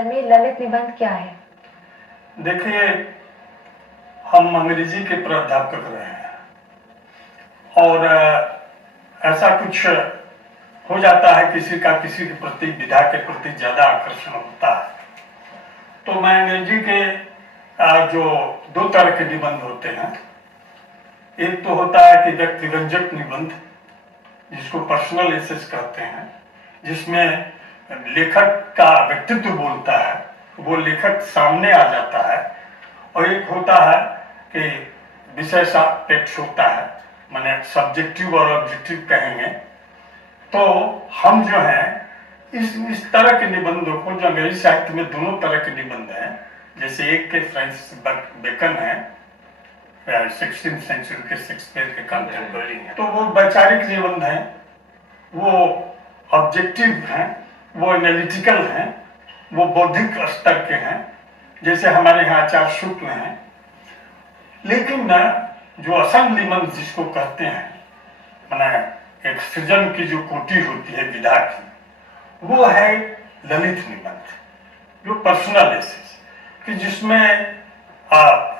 संदर्भ में ललित निबंध क्या है? देखिए, हम अंग्रेजी के प्राध्यापक रहे हैं और ऐसा कुछ हो जाता है किसी का किसी के प्रति, विधा के प्रति ज्यादा आकर्षण होता है, तो मैं अंग्रेजी के जो दो तरह के निबंध होते हैं, एक तो होता है कि व्यक्तिरंजक निबंध जिसको पर्सनल एसेस कहते हैं, जिसमें लेखक का व्यक्तित्व बोलता है, वो लेखक सामने आ जाता है। और एक होता है कि विषय सापेक्ष होता है, माने सब्जेक्टिव और ऑब्जेक्टिव कहेंगे। तो हम जो है इस तरह के निबंधों को, जो अंग्रेजी साहित्य में दोनों तरह के निबंध हैं, जैसे एक के फ्रांसिस बेकन है, 16th सेंचुरी के शेक्सपियर के कंटेम्पररी हैं, तो वो वैचारिक निबंध हैं, वो ऑब्जेक्टिव हैं, वो एनालिटिकल हैं, वो बौद्धिक स्तर के हैं, जैसे हमारे यहाँ आचार्य शुक्ल हैं। लेकिन जो असल निबंध जिसको कहते हैं, माने एक सृजन की जो कोटि होती है विधा की, वो है ललित निबंध, जो पर्सनल एसेस, कि जिसमें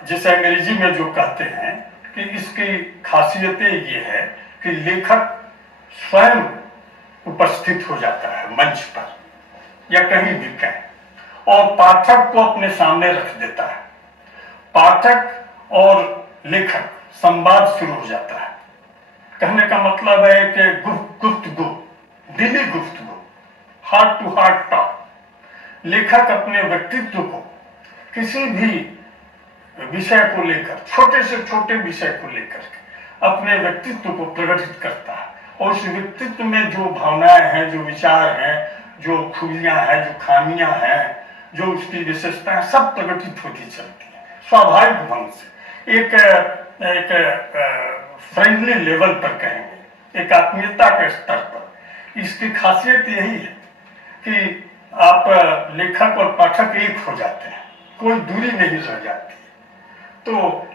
जैसे अंग्रेजी में जो कहते हैं कि इसकी खासियतें ये है कि लेखक स्वयं उपस्थित हो जाता है मंच पर या कहीं भी कहीं, और पाठक को अपने सामने रख देता है। पाठक और लेखक संवाद शुरू हो जाता है। कहने का मतलब है कि गुफ्तगू, दिली गुफ्तगू, हार्ट टू हार्ट टॉक। लेखक अपने व्यक्तित्व को किसी भी विषय को लेकर, छोटे से छोटे विषय को लेकर अपने व्यक्तित्व को प्रकटित करता है, और उस व्यक्तित्व में जो भावनाएं हैं, जो विचार हैं, जो खूबियां हैं, जो खामियां हैं, जो उसकी विशेषताएं, सब प्रकटित होती चलती है स्वाभाविक ढंग से, एक फ्रेंडली लेवल पर कहेंगे, एक आत्मीयता के स्तर पर। इसकी खासियत यही है कि आप लेखक और पाठक एक हो जाते हैं, कोई दूरी नहीं रह जाती। तो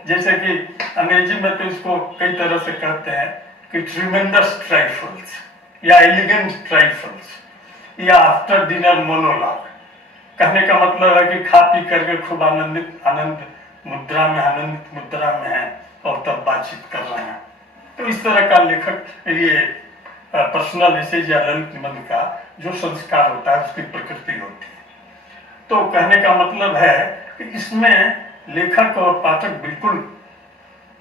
जैसे कि अंग्रेजी में तो इसको कई तरह से कहते हैं कि ट्रिमेंडस ट्राइफल्स या एलिगेंट ट्राइफल्स या आफ्टर डिनर मोनोलॉग। कहने का मतलब है कि खा पी करके खूब आनंदित मुद्रा में है और तब बातचीत कर रहे हैं। तो इस तरह का लेखक, ये पर्सनल एसेज या ललित निबंध का जो संस्कार होता है, उसकी प्रकृति होती है। तो कहने का मतलब है कि इसमें लेखक और पाठक बिल्कुल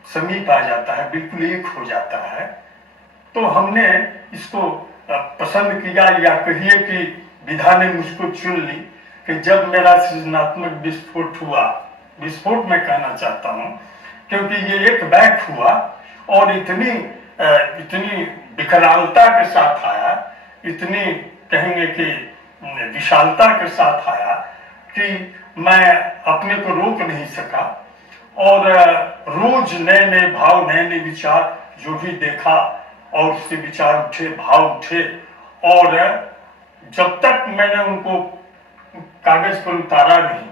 समीप आ जाता है, बिल्कुल एक हो जाता है। तो हमने इसको पसंद किया, या कहिए कि विधा ने मुझको चुन ली कि जब मेरा सृजनात्मक विस्फोट हुआ, विस्फोट मैं कहना चाहता हूं, क्योंकि ये एक बैक हुआ और इतनी विकरालता के साथ आया, इतनी कहेंगे कि विशालता के साथ आया कि मैं अपने को रोक नहीं सका, और रोज नए नए भाव, नए नए विचार जो भी देखा, और उससे विचार उठे, भाव उठे, और जब तक मैंने उनको कागज पर उतारा नहीं,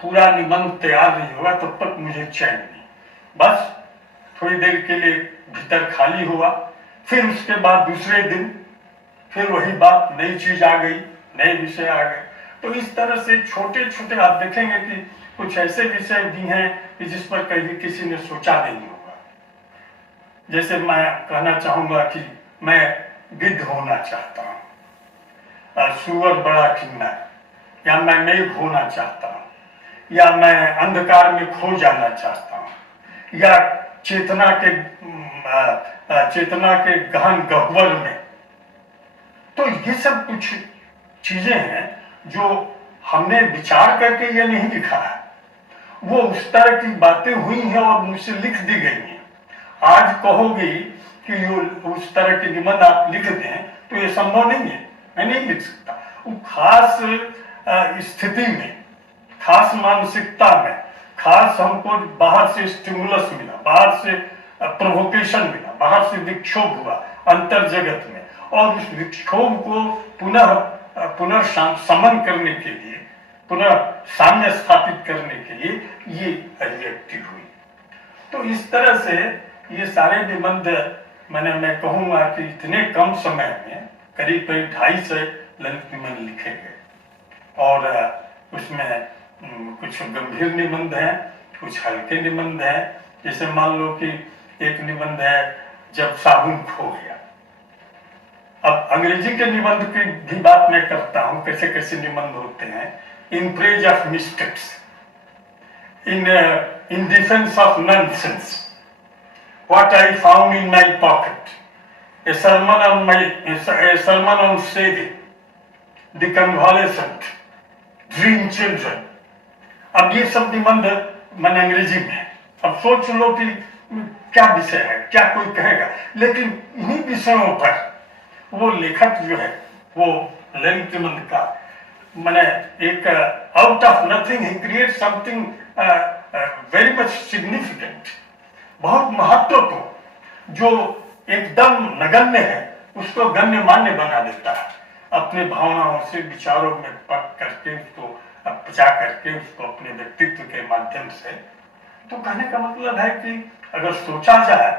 पूरा निबंध तैयार नहीं होगा, तब तक मुझे चैन नहीं। बस थोड़ी देर के लिए भीतर खाली हुआ, फिर उसके बाद दूसरे दिन फिर वही बात, नई चीज आ गई, नए विषय आ गए। तो इस तरह से छोटे छोटे आप देखेंगे कि कुछ ऐसे विषय भी हैं कि जिस पर कभी किसी ने सोचा नहीं होगा। जैसे मैं कहना चाहूंगा कि मैं गिद्ध होना चाहता हूं, सुअर बड़ा खिन्ना, या मैं मेघ होना चाहता हूं, या मैं अंधकार में खो जाना चाहता हूं, या चेतना के गहन गह्वर में। तो ये सब कुछ चीजें हैं जो हमने विचार करके ये नहीं लिखा है, वो उस तरह की बातें हुई हैं और मुझसे लिख दी गई हैं। आज कहोगी कि उस तरह के निबंध आप लिख दें तो ये संभव नहीं है, मैं नहीं लिख सकता। वो खास स्थिति में, खास मानसिकता में, खास हमको बाहर से स्टिमुलस मिला, बाहर से प्रोवोकेशन मिला, बाहर से विक्षोभ हुआ अंतर जगत में, और उस विक्षोभ को पुनर्समन करने के लिए, पुनः साम्य स्थापित करने के लिए ये अभिव्यक्ति हुई। तो इस तरह से ये सारे निबंध मैं कहूंगा कि इतने कम समय में करीब 250 ललित निबंध लिखे गए, और उसमें कुछ गंभीर निबंध हैं, कुछ हल्के निबंध हैं। जैसे मान लो कि एक निबंध है जब साबुन खो गया। अब अंग्रेजी के निबंध की भी बात मैं करता हूं, कैसे कैसे निबंध होते हैं। In praise of mistakes, in defense of nonsense, what I found in my pocket, a sermon on saving, the convalescent, dream children। अब ये सब निबंध मैंने अंग्रेजी में। अब सोच लो कि क्या विषय है, क्या कोई कहेगा, लेकिन इन्हीं विषयों पर वो लेखक जो है वो ललित निबंध का मैंने एक out of nothing he create something very much significant, बहुत महत्वपूर्ण, जो एकदम नगण्य है उसको गण्य मान्य बना देता है। अपने भावनाओं से, विचारों में पक करके उसको पचा करके उसको अपने व्यक्तित्व के माध्यम से। तो कहने का मतलब है कि अगर सोचा जाए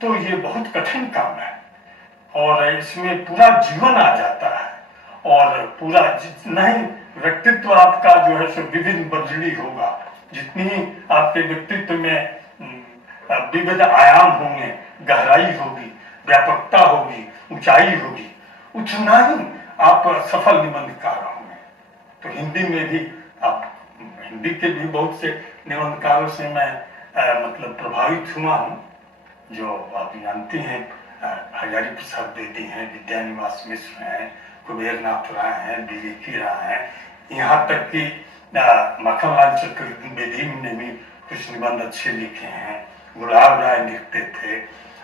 तो ये बहुत कठिन काम है और इसमें पूरा जीवन आ जाता है और पूरा जितना ही व्यक्तित्व आपका जो है सो विभिन्न बदली होगा, जितनी आपके व्यक्तित्व में विविध आयाम होंगे, गहराई होगी, व्यापकता होगी, ऊंचाई होगी, उतना ही आप सफल निबंधकार होंगे। तो हिंदी में भी आप, हिंदी के भी बहुत से निबंधकारों से मैं मतलब प्रभावित हुआ हूँ। जो आप जानती हैं, हजारी प्रसाद द्विवेदी हैं, विद्यानिवास मिश्र हैं, कुबेर नाथ राय हैं, बीवी राय हैं, यहाँ तक कि मक्खनलाल चतुर्वेदी ने भी कुछ निबंध अच्छे लिखे हैं, गुलाब राय लिखते थे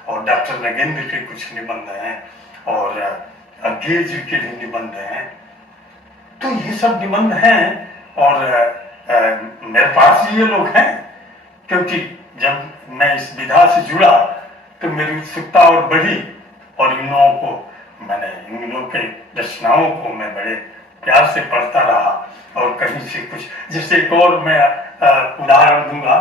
और डॉक्टर नगेंद्र के कुछ निबंध हैं और अज्ञे जी के भी निबंध हैं। तो ये सब निबंध हैं और मेरे पास ये लोग हैं, क्योंकि जब मैं इस विधा से जुड़ा तो मेरी उत्सुकता और बढ़ी और इन लोगों को मैंने, इन लोगों के रचनाओं को मैं बड़े प्यार से पढ़ता रहा और कहीं से कुछ, जैसे एक और मैं उदाहरण दूंगा,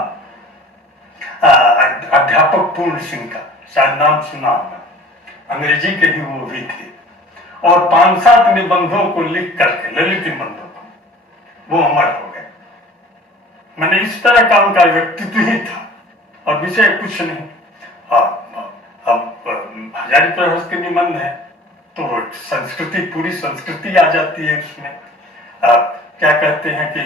अध्यापक पूर्ण सिंह का, शायद नाम सुना होगा, अंग्रेजी के ही वो भी थे और 5-7 निबंधों को लिख करके, ललित निबंधों को, वो अमर हो गए। मैंने इस तरह का उनका व्यक्तित्व ही था और विषय कुछ नहीं। अब हजारी प्रहर्ष के निबंध है तो संस्कृति, पूरी संस्कृति आ जाती है उसमें। क्या कहते हैं कि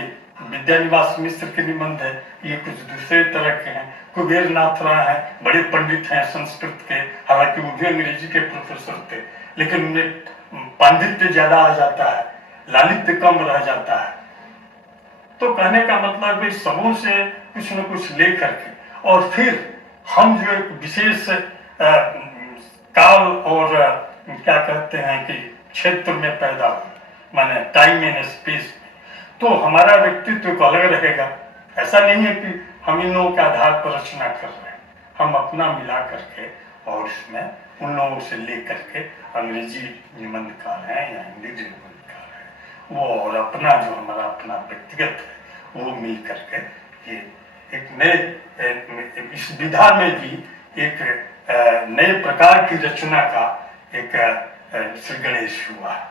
विद्यानिवास मिश्र के निबंध है, ये कुछ दूसरे तरह के हैं। कुबेर नाथ राय हैं, बड़े पंडित हैं संस्कृत के, हालांकि वो भी अंग्रेजी के प्रोफेसर थे, लेकिन उन्हें पांडित्य ज्यादा आ जाता है, लालित्य कम रह जाता है। तो कहने का मतलब है सबों से कुछ न कुछ ले करके और फिर हम जो एक विशेष काल और क्या कहते हैं कि क्षेत्र में पैदा हुए, माने टाइम एंड स्पेस में, तो हमारा व्यक्तित्व तो अलग रहेगा। ऐसा नहीं है कि हम इन लोगों के आधार पर रचना कर रहे हैं, हम अपना मिला करके और इसमें उन लोगों से ले करके अंग्रेजी निबंधकार हैं या हिंदी निबंधकार हैं वो, और अपना जो हमारा अपना व्यक्तिगत है वो मिल करके ये एक नए, इस विधा में भी एक नए प्रकार की रचना का एक श्री गणेश हुआ है।